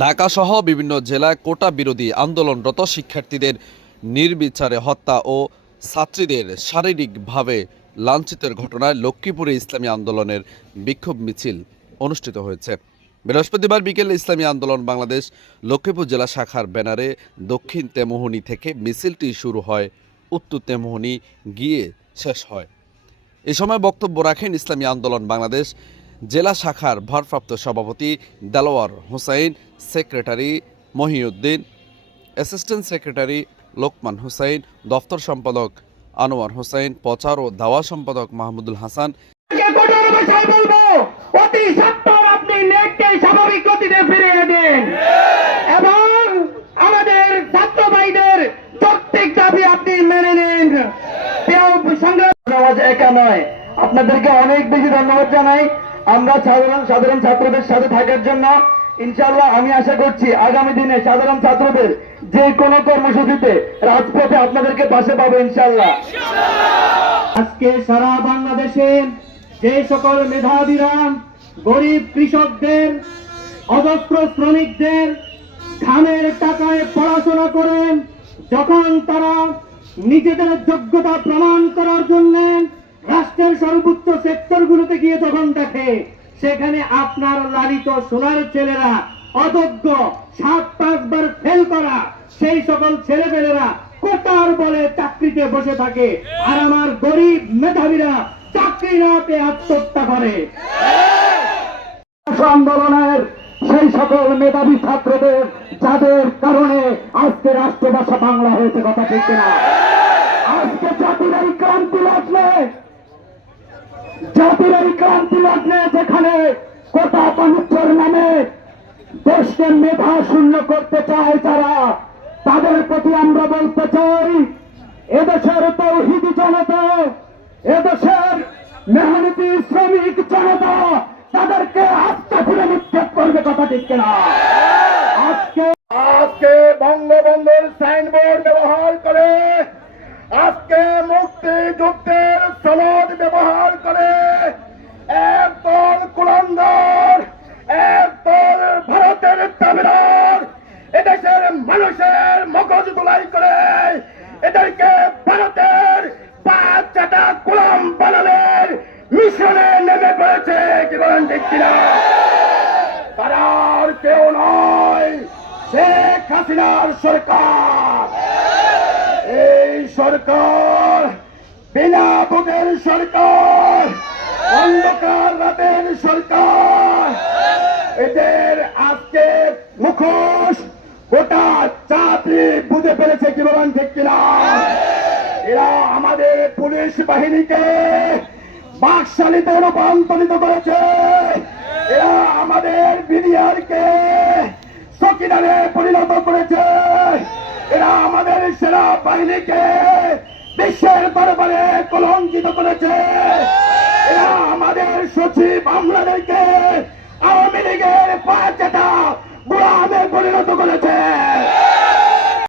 ঢাকাসহ বিভিন্ন জেলায় কোটা বিরোধী আন্দোলনরত শিক্ষার্থীদের নির্বিচারে হত্যা ও ছাত্রীদের শারীরিকভাবে লাঞ্ছিতের ঘটনায় লক্ষ্মীপুরে ইসলামী আন্দোলনের বিক্ষোভ মিছিল অনুষ্ঠিত হয়েছে। বৃহস্পতিবার বিকেলে ইসলামী আন্দোলন বাংলাদেশ লক্ষ্মীপুর জেলা শাখার ব্যানারে দক্ষিণ তেমোহনী থেকে মিছিলটি শুরু হয়। উত্তর তেমোহনী গিয়ে শেষ হয়। এ সময় বক্তব্য রাখেন ইসলামী আন্দোলন বাংলাদেশ জেলা শাখার ভারপ্রাপ্ত সভাপতি Delowar Hossain, secretary Mohiuddin, assistant secretary Lokman Hussain, দফতর সম্পাদক আনোয়ার হোসাইন, প্রচার ও দাওয়া সম্পাদক মাহমুদুল হাসান। আপনাদেরকে অনেক বেশি ধন্যবাদ জানাই। আমরা সাধারণ সাধারণ ছাত্রদের সাথে থাকার জন্য, ইনশাআল্লাহ আমি আশা করছি আগামী দিনে সাধারণ ছাত্রদের যে কোনো কর্মসূচিতে রাজপথে আপনাদেরকে পাশে পাবো, ইনশাআল্লাহ। আজকে সারা বাংলাদেশে যে সকল মেধাবীরা, গরিব কৃষকদের অদক্ষ শ্রমিকদের ধানের টাকায় পড়াশোনা করেন, যখন তারা নিজেদের যোগ্যতা প্রমাণ করার রাষ্ট্রের সর্বোচ্চ সেক্টরগুলোতে গিয়ে তখন দেখে, সেখানে আপনার লালিত সোনার ছেলেরা, অযোগ্য, সাত, পাঁচবার ফেল করা, সেই সকল ছেলেপেলেরা কোটার বলে চাকরিতে বসে থাকে। আর আমার গরিব মেধাবীরা চাকরি না পেয়ে আত্মহত্যা করে। আন্দোলনের সেই সকল মেধাবী ছাত্রদের, যাদের কারণে আজকে রাষ্ট্রভাষা বাংলা হয়েছে কথা ঠিক না জাতির এই ক্রান্তি লগ্নে যেখানে কোটা বাণিজ্যের নামে দেশকে মেধা শূন্য করতে চায় যারা, তাদের প্রতি আমরা বলতে চাই, এদেশের তৌহিদি জনতা, এদেশের মেহনতি শ্রমিক জনতা, তাদেরকে আত্মা ঘুরে নিক্ষেপ করবে কথা ঠিক কিনা? আজকে আজকে বঙ্গবন্ধুর সাইনবোর্ড ধুলাই করে এদেরকে ভারতের পাঁচ চাটা গোলাম মিশনে নেমে পড়েছে, কি বলেন ঠিক কিনা? তারা আর কেউ নয়, শেখ হাসিনার সরকার। এই সরকার বিনা ভোগের সরকার, অন্ধকার রাতের সরকার। এদের আজকে মুখোশ গোটা আপনি বুঝে পেরেছে কি বলেন ঠিক কিনা? এরা আমাদের পুলিশ বাহিনীকে বাকশালিত রূপান্তরিত করেছে। এরা আমাদের বিডিআরকে সকিদারে পরিণত করেছে। এরা আমাদের সেরা বাহিনীকে বিশ্বের দরবারে কলঙ্কিত করেছে। এরা আমাদের সচিব আমলাদেরকে